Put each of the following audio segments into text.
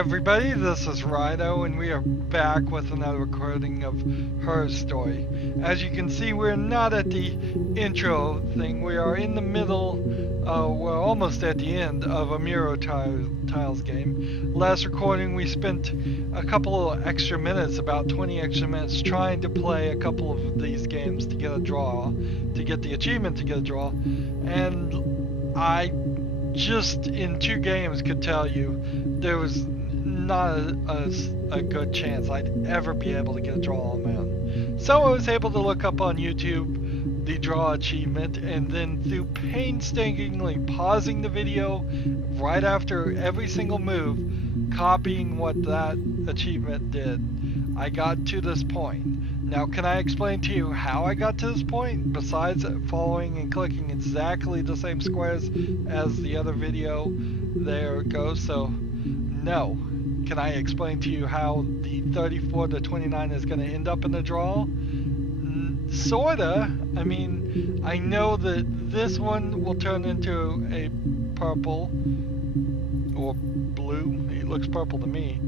everybody, this is Rydo, and we are back with another recording of Her Story. As you can see, we're not at the intro thing, we are in the middle, we're almost at the end of a Miro Tiles game. Last recording we spent a couple of extra minutes, about 20 extra minutes, trying to play a couple of these games to get a draw, to get the achievement to get a draw, and I just in 2 games could tell you there was not a good chance I'd ever be able to get a draw on my own. So I was able to look up on YouTube the draw achievement, and then through painstakingly pausing the video right after every single move, copying what that achievement did, I got to this point. Now, can I explain to you how I got to this point, besides following and clicking exactly the same squares as the other video? There it goes. So, no. Can I explain to you how the 34 to 29 is going to end up in the draw? Sorta. I mean, I know that this one will turn into a purple or blue. It looks purple to me.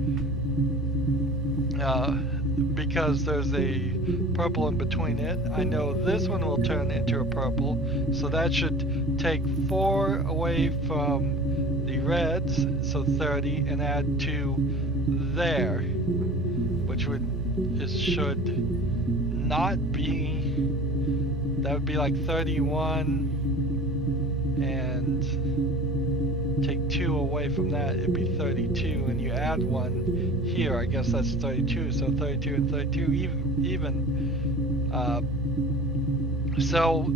Because there's a purple in between it. I know this one will turn into a purple, so that should take 4 away from the reds, so 30, and add 2 there, which should not be, that would be like 31, and take 2 away from that, it'd be 32, and you add 1 here, I guess that's 32, so 32 and 32 even. So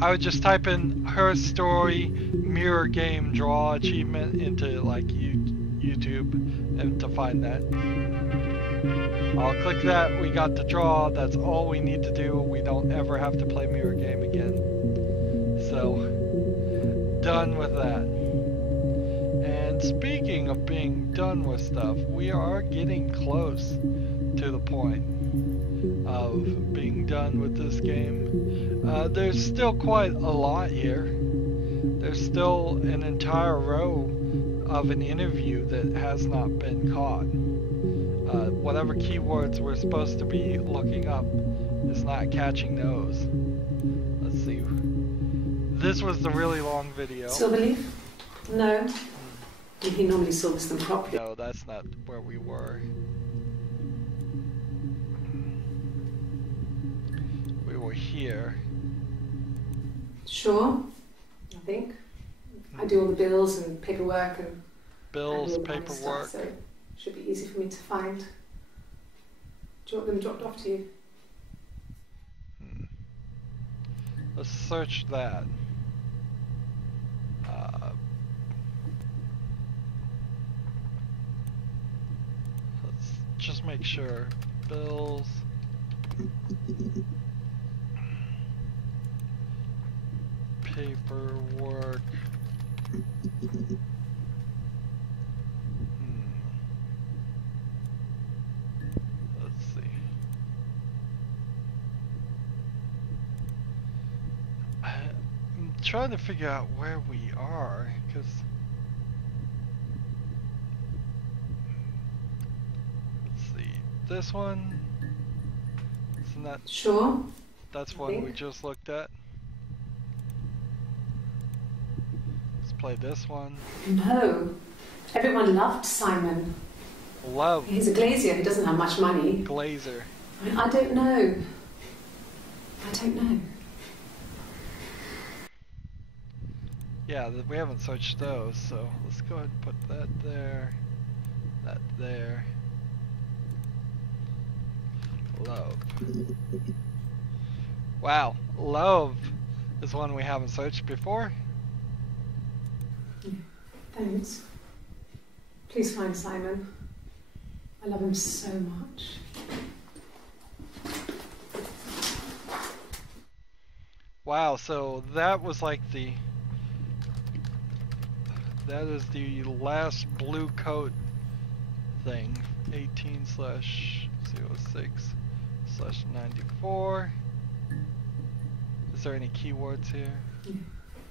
I would just type in Her Story mirror game draw achievement into like YouTube and to find that. I'll click that, we got the draw, that's all we need to do, we don't ever have to play mirror game again. So, done with that. And speaking of being done with stuff, we are getting close to the point of being done with this game. There's still quite a lot here. There's still an entire row of an interview that has not been caught. Whatever keywords we're supposed to be looking up is not catching those. Let's see. This was the really long video. Silverleaf? No. He normally silvers them properly. No, that's not where we were. We were here. Sure, I think. I do all the bills and paperwork and bills, all that kind of paperwork. stuff, so it should be easy for me to find. Do you want them dropped off to you? Let's search that. Let's just make sure. Bills. Paperwork. Let's see. I'm trying to figure out where we are, because let's see. This one. Isn't that sure? That's one we just looked at. Play this one. No. Everyone loved Simon. Love. He's a glazier. He doesn't have much money. Glazer. I don't know. I don't know. Yeah, we haven't searched those, so let's go ahead and put that there. That there. Love. Wow, love is one we haven't searched before. Thanks. Please find Simon. I love him so much. Wow, so that was like that is the last blue coat thing. 18/06/94. Is there any keywords here?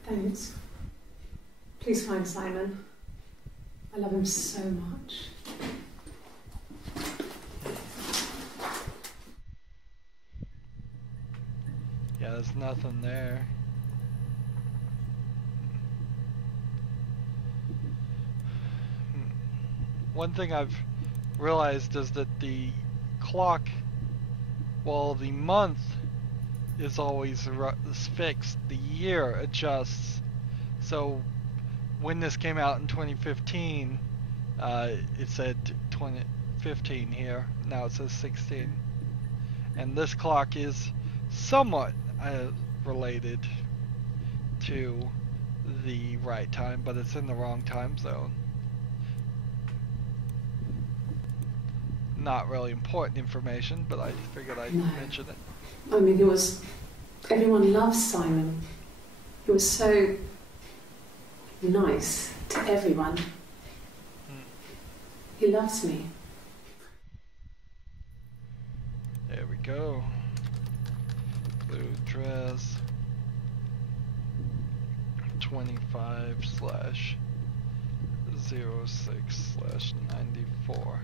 Thanks. Please find Simon. I love him so much. There's nothing there. One thing I've realized is that the clock, well, the month is always fixed, the year adjusts. So when this came out in 2015, it said 2015 here, now it says 16. And this clock is somewhat related to the right time, but it's in the wrong time zone. Not really important information, but I figured I'd mention it. I mean, everyone loves Simon. He was so nice to everyone. He loves me. There we go. Blue dress. 25/06/94.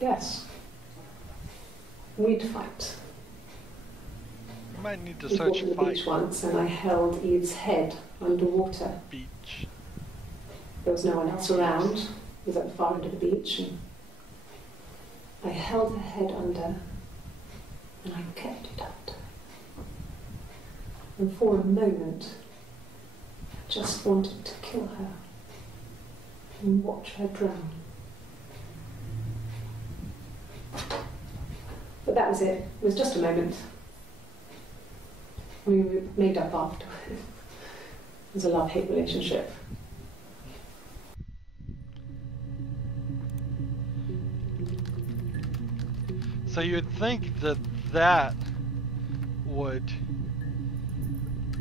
Yes. We'd fight. You might need to We'd search walked to the fight. beach once and I held Eve's head underwater. Beach. There was no one else around. It was at the far end of the beach. And I held her head under and I kept it under. And for a moment, I just wanted to kill her and watch her drown. But that was it. It was just a moment. We made up afterwards. It was a love-hate relationship. So you'd think that that would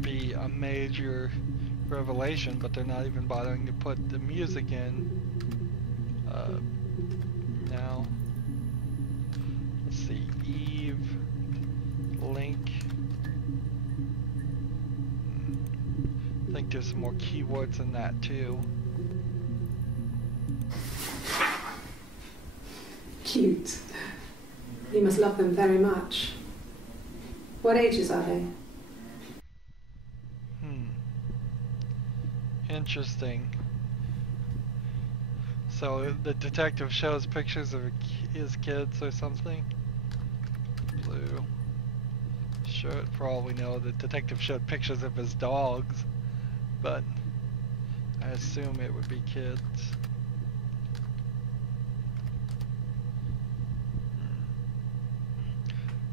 be a major revelation, but they're not even bothering to put the music in now. Let's see, Eve, Link. I think there's some more keywords in that too. Cute. You must love them very much. What ages are they? Interesting. So the detective shows pictures of his kids or something. Blue shirt. For all we know, the detective showed pictures of his dogs, but I assume it would be kids.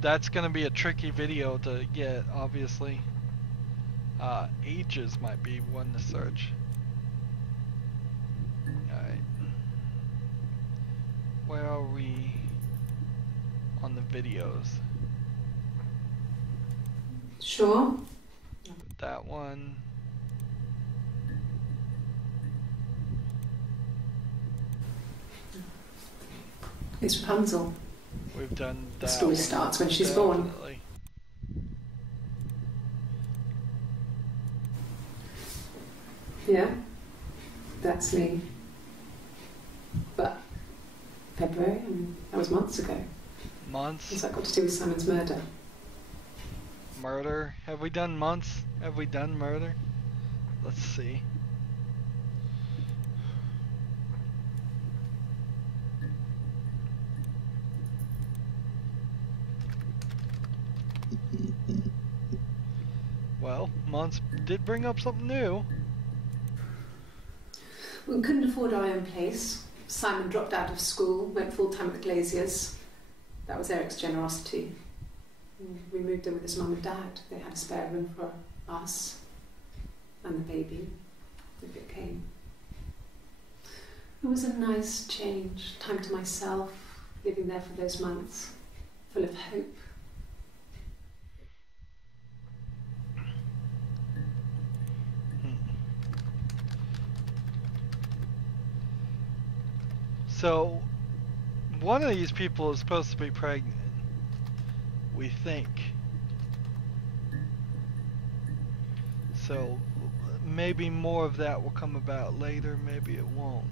That's gonna be a tricky video to get, obviously. Ages might be one to search. Alright. Where are we on the videos? Sure. That one. It's Rapunzel. We've done that. The story starts when she's born. Yeah, that's me. But February, I mean, that was months ago. Months? What's that got to do with Simon's murder? Murder? Have we done months? Have we done murder? Let's see. Well, months did bring up something new. We couldn't afford our own place. Simon dropped out of school, went full-time at the Glaziers. That was Eric's generosity. We moved in with his mum and dad. They had a spare room for us and the baby, if it came. It was a nice change, time to myself, living there for those months, full of hope. So, one of these people is supposed to be pregnant, we think. So maybe more of that will come about later, maybe it won't.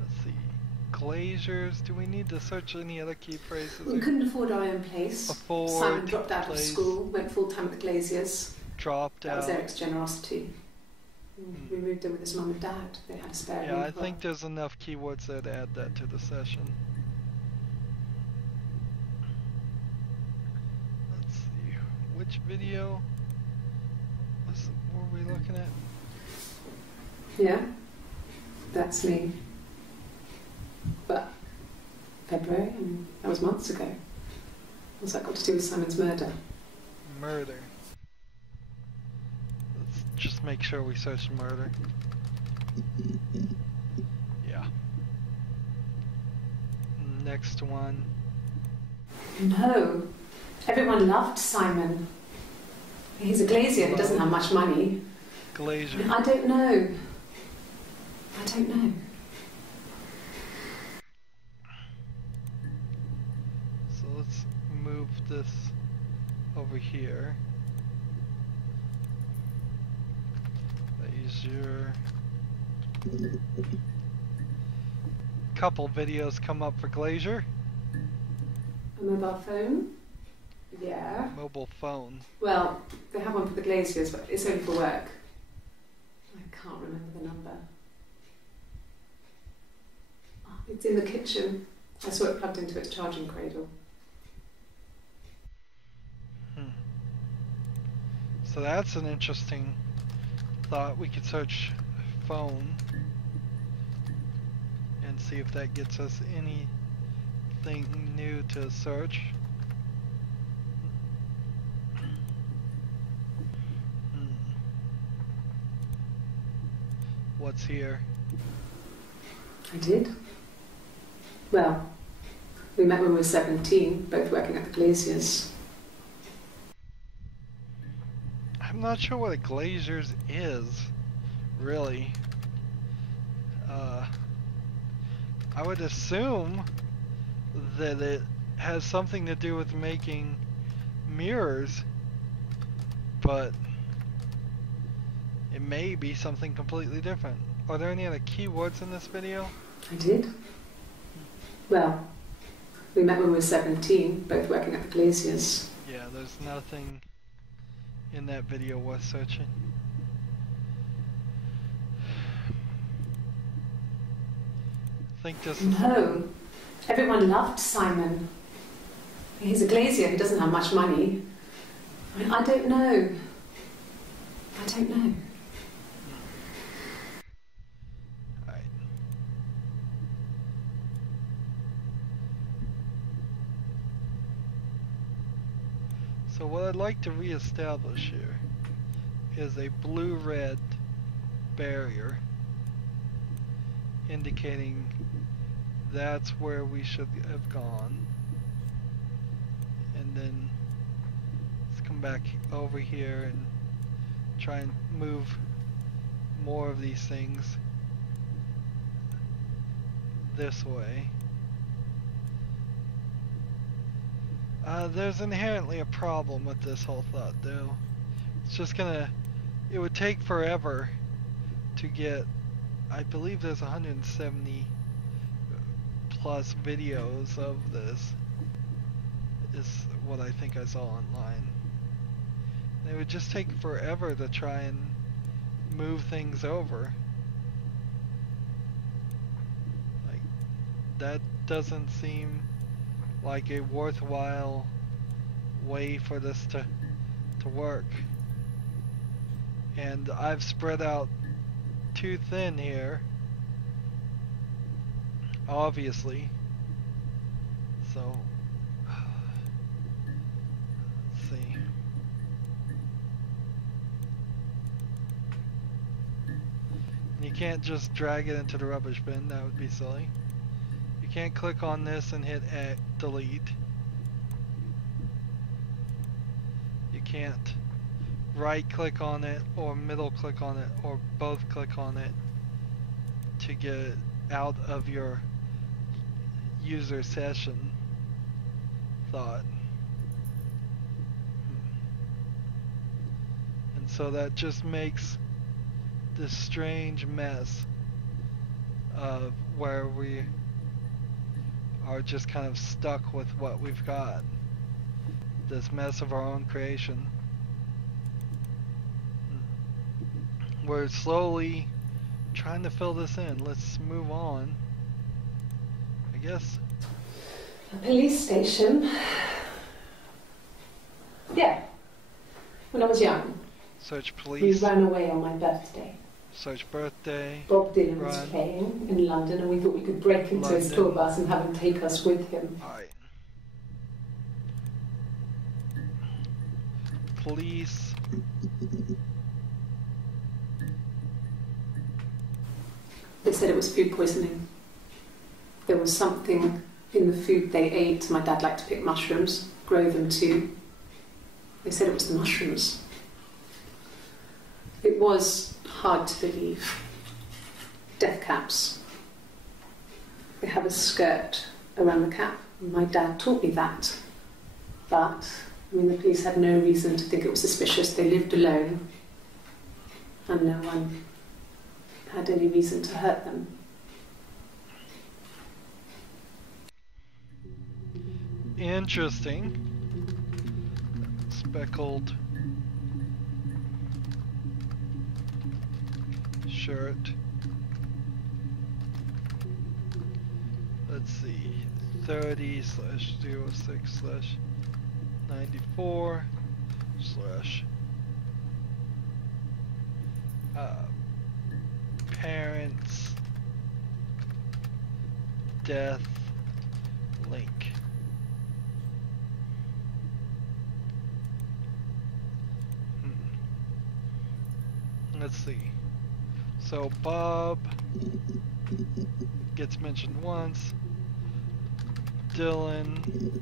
Let's see. Glaziers, do we need to search any other key phrases? We couldn't afford our own place. Afford, Simon dropped out place, of school, went full-time at the Glaziers. dropped That out. was Eric's generosity. We moved in with his mum and dad. They had a spare room. Yeah, I think there's enough keywords there to add that to the session. Let's see, which video were we looking at? Yeah, that's me. But February, and that was months ago. What's that got to do with Simon's murder? Murder. Let's just make sure we search murder. Yeah. Next one. No. Everyone loved Simon. He's a glazier who doesn't have much money. Glazier. I don't know. I don't know. So let's move this over here. Glazier. Couple videos come up for Glazier. A mobile phone? Yeah. Mobile phone. Well, they have one for the Glaziers, but it's only for work. I can't remember the number. Oh, it's in the kitchen. I saw it plugged into its charging cradle. So that's an interesting thought. We could search phone and see if that gets us anything new to search. What's here? I did. Well, we met when we were 17, both working at the Glaziers. I'm not sure what a Glazier's is, really. I would assume that it has something to do with making mirrors, but it may be something completely different. Are there any other keywords in this video? I did. Well, we met when we were 17, both working at the Glaziers. Yeah, there's nothing in that video worth searching. I think this is... No. Everyone loved Simon. He's a glazier who doesn't have much money. I don't know. I don't know. Alright. So what I'd like to reestablish here is a blue-red barrier indicating that's where we should have gone. And then let's come back over here and try and move more of these things this way. There's inherently a problem with this whole thought though. It's just it would take forever to get, I believe there's 170 plus videos of this, is what I think I saw online. It would just take forever to try and move things over. Like, that doesn't seem like a worthwhile way for this to work. And I've spread out too thin here, obviously. So let's see. You can't just drag it into the rubbish bin, that would be silly. You can't click on this and hit delete. You can't right click on it or middle click on it or both click on it to get it out of your user session thought. so that just makes this strange mess of where we are just kind of stuck with what we've got. This mess of our own creation. We're slowly trying to fill this in. Let's move on, I guess. A police station. Yeah. When I was young, Search we police. ran away on my birthday. Search birthday. Bob Dylan was Run. playing in London, and we thought we could break into his London. tour bus and have him take us with him. Alright. Police. They said it was food poisoning. There was something in the food they ate. My dad liked to pick mushrooms, grow them too. They said it was the mushrooms. It was hard to believe. Death caps. They have a skirt around the cap. My dad taught me that. But, I mean, the police had no reason to think it was suspicious. They lived alone. And no one had any reason to hurt them. Interesting. Speckled shirt. Let's see. 30/06/94/ parents death link. Let's see. So Bob gets mentioned once. Dylan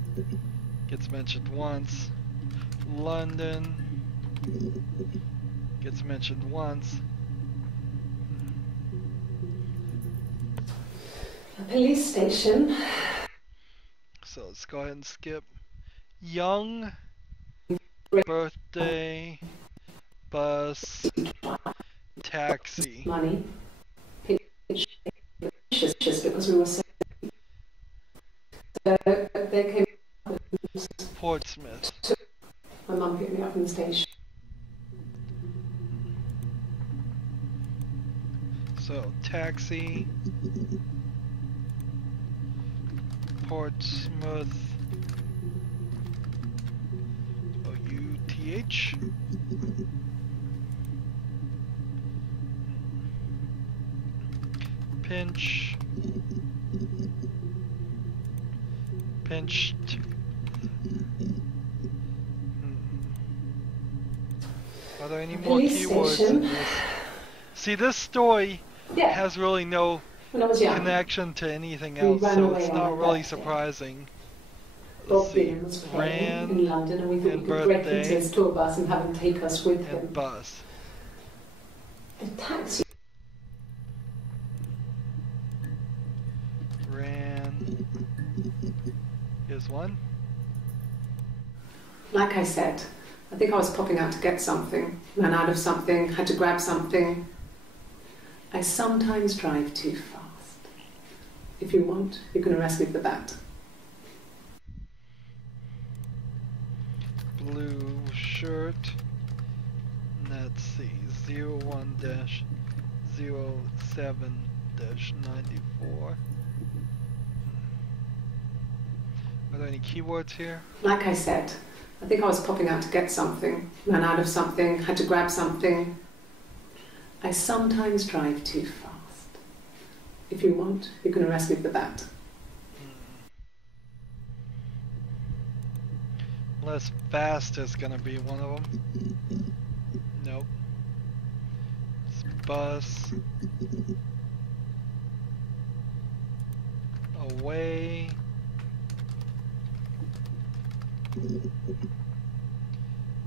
gets mentioned once. London gets mentioned once. A police station. So let's go ahead and skip. Young, birthday, bus, taxi. Money. Just because we were so. So they came. Portsmouth. My mum picked me up from the station. So taxi, Portsmouth, O-U-T-H. Pinch, pinched. Are there any more Police keywords station. in this? See, this story Yeah. has really no When I was young, connection to anything we else, ran so away it's on not my really birthday. surprising. Bob Let's see. Dylan was playing Ran in London, and we thought and we could break into birthday his tour bus and have him take us with him. and bus. The taxi. Ran. Here's one. Like I said, I think I was popping out to get something, ran out of something, had to grab something. I sometimes drive too fast. If you want, you can arrest me for that. Blue shirt. Let's see. 01-07-94. Are there any keywords here? Like I said, I think I was popping out to get something, ran out of something, had to grab something. I sometimes drive too fast. If you want, you can arrest me for that. Less fast is gonna be one of them. Nope. It's bus. Away.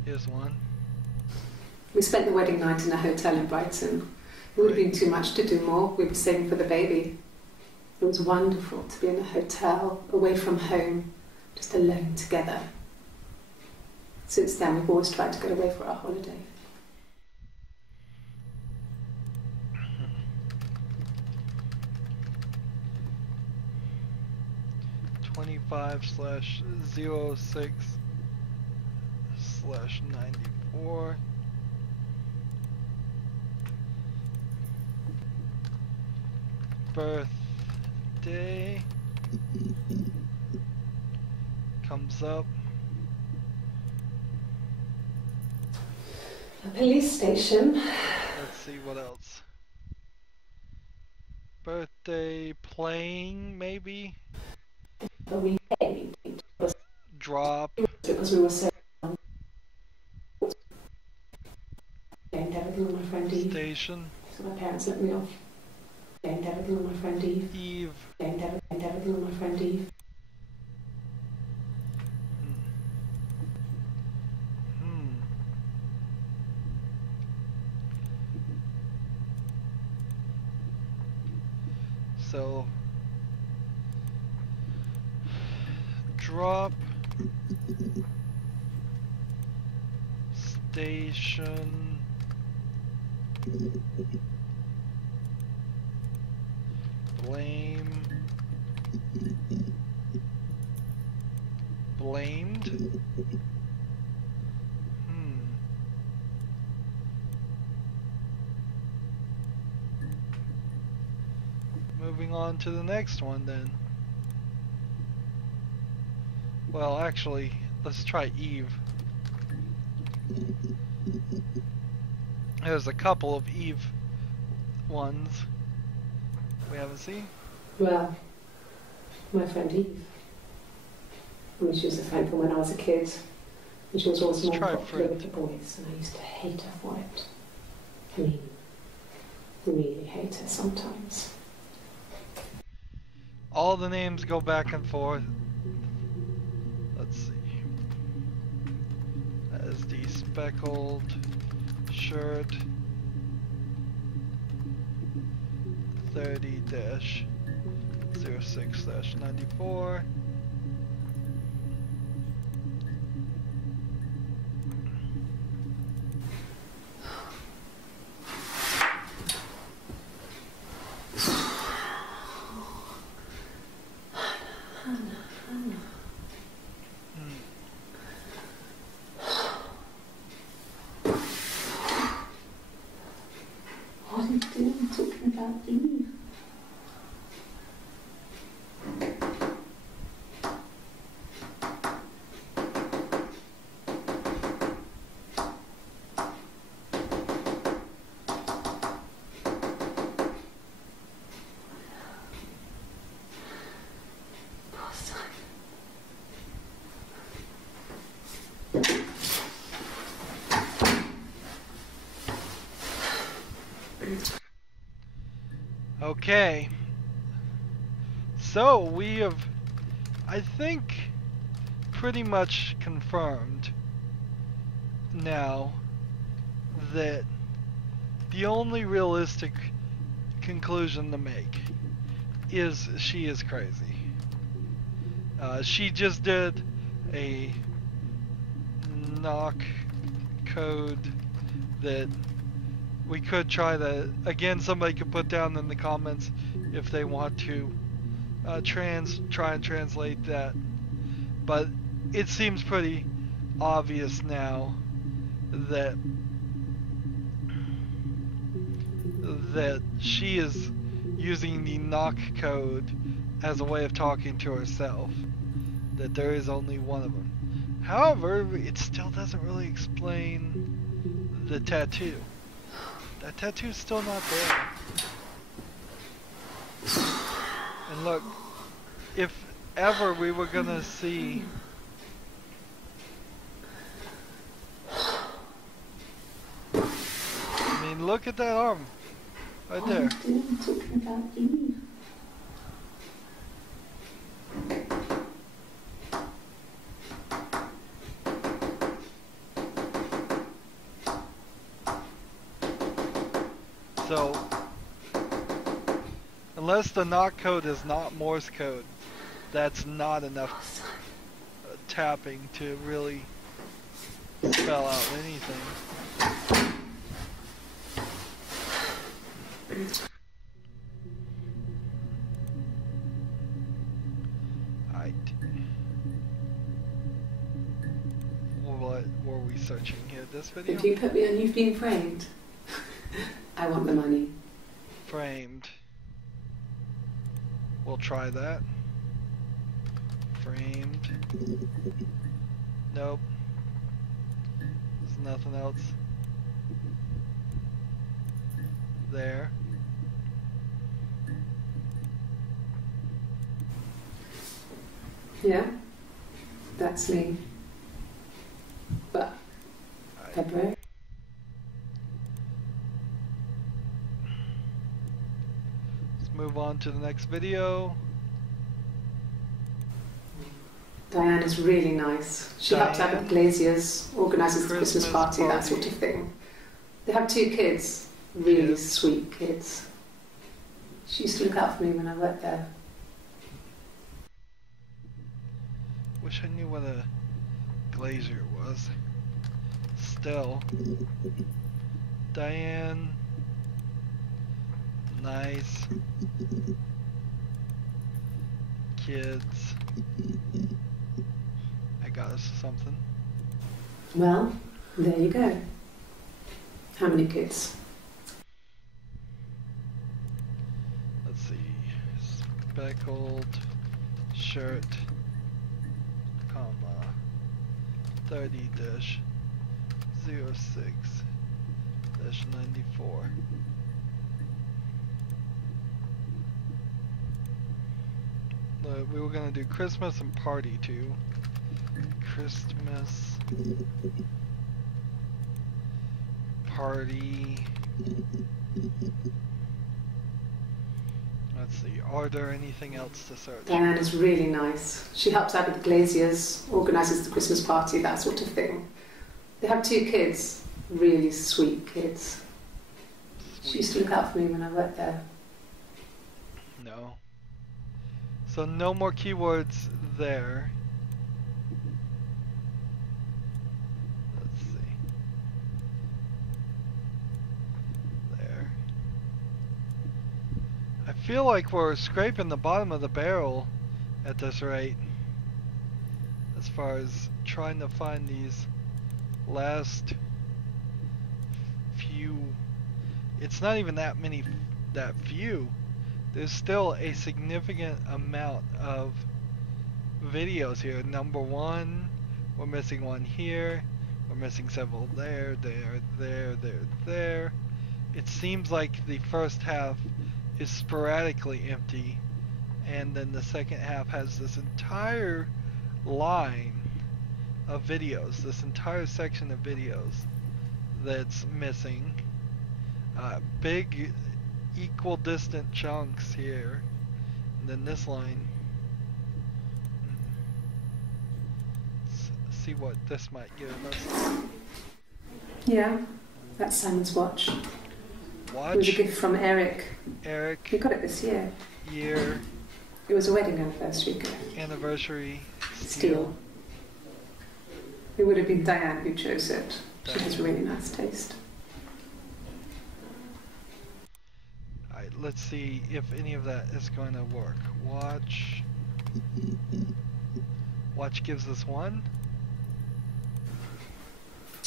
Here's one. We spent the wedding night in a hotel in Brighton. It would have been too much to do more. We were saving for the baby. It was wonderful to be in a hotel, away from home, just alone together. Since then, we've always tried to get away for our holiday. 25/06/94. Birthday comes up. A police station. Let's see what else. Birthday playing, maybe? We paid. Drop. Because we were so gained everything with my friend Eve. Station. So my parents let me off. Gained everything with my friend Eve. Eve. Gained everything with my friend Eve. So, drop, station, blame, blamed. Moving on to the next one then. Well, actually, let's try Eve. There's a couple of Eve ones we haven't seen. Well, my friend Eve. I mean, she was a friend from when I was a kid. And she was always more popular with the boys, and I used to hate her for it. I mean, really hate her sometimes. All the names go back and forth. Let's see. That is the speckled shirt. 30-06/94. What are you doing talking about Eve? Okay, so we have, I think, pretty much confirmed now that the only realistic conclusion to make is she is crazy. She just did a knock code that we could try to, again, somebody could put down in the comments if they want to try and translate that. But it seems pretty obvious now that she is using the knock code as a way of talking to herself. That there is only one of them. However, it still doesn't really explain the tattoo. That tattoo's still not there. And look, if ever we were gonna see I mean, look at that arm right there. What are you doing talking about Eve? So, unless the knock code is not Morse code, that's not enough tapping to really spell out anything. Alright. What were we searching here? This video? If you put me on You've Been Framed, I want the money. Framed. We'll try that. Framed. Nope. There's nothing else. There. Yeah, that's me. But February. Let's move on to the next video. Diana's really nice. She helps out with glaziers, organises the Christmas party, that sort of thing. They have 2 kids, really sweet kids. She used to look out for me when I worked there. Wish I knew what a glazier was. Still. Diane. Nice. Kids. I got us something. Well, there you go. How many kids? Let's see. Speckled shirt, comma, 30-06-94. We were gonna do Christmas and party too. Christmas party. Let's see, are there anything else to search? Diana's really nice. She helps out with the glaziers, organises the Christmas party, that sort of thing. They have 2 kids, really sweet kids. She used to look out for me when I worked there. No. So no more keywords there. Let's see. There. I feel like we're scraping the bottom of the barrel at this rate. As far as trying to find these last few. It's not even that many, that few. There's still a significant amount of videos here. Number 1, we're missing one here. We're missing several there. It seems like the first half is sporadically empty, and then the second half has this entire line of videos, this entire section of videos that's missing. Big equal distant chunks here, and then this line. Let's see what this might give us. Yeah, that's Simon's watch. Watch. It was a gift from Eric. Eric. He got it this year. Year. It was a wedding anniversary gift. Anniversary. Steel. It would have been Diane who chose it. She has really nice taste. Let's see if any of that is going to work. Watch. Watch gives us 1.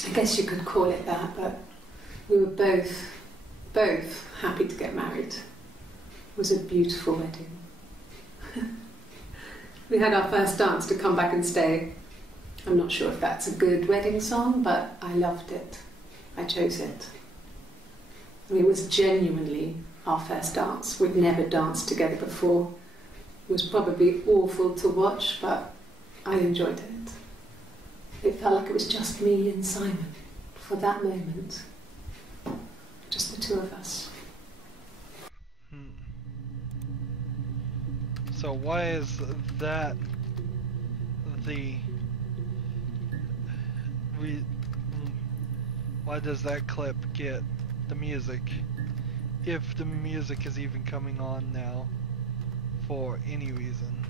I guess you could call it that, but we were both happy to get married. It was a beautiful wedding. We had our first dance to Come Back and Stay. I'm not sure if that's a good wedding song, but I loved it. I chose it. I mean, it was genuinely our first dance. We'd never danced together before. It was probably awful to watch, but I enjoyed it. It felt like it was just me and Simon for that moment. Just the 2 of us. So why is that the why does that clip get the music, if the music is even coming on now for any reason?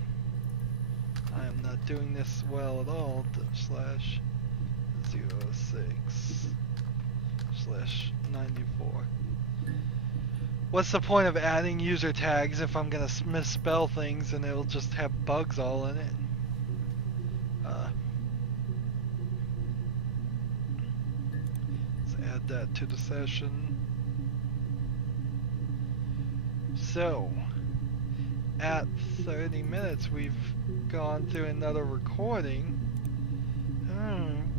I am not doing this well at all. /06/94. what's the point of adding user tags if I'm gonna misspell things and it'll just have bugs all in it? Let's add that to the session. So, at 30 minutes, we've gone through another recording.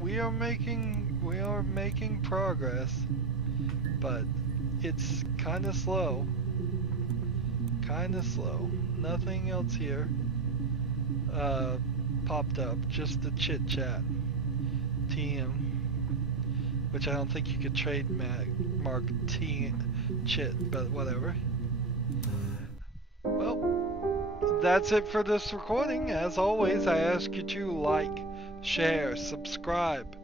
We are making progress, but it's kind of slow. Nothing else here popped up, just the chit chat. TM, which I don't think you could trademark chit, but whatever. Well, that's it for this recording. As always, I ask you to like, share, subscribe,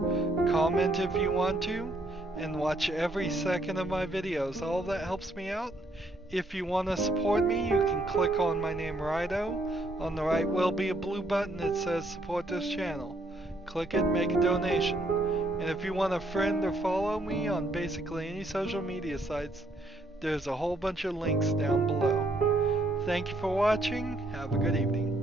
comment if you want to, and watch every second of my videos. All that helps me out. If you want to support me, you can click on my name, Rydo. On the right will be a blue button that says support this channel. Click it, make a donation. And if you want to friend or follow me on basically any social media sites, there's a whole bunch of links down below. Thank you for watching. Have a good evening.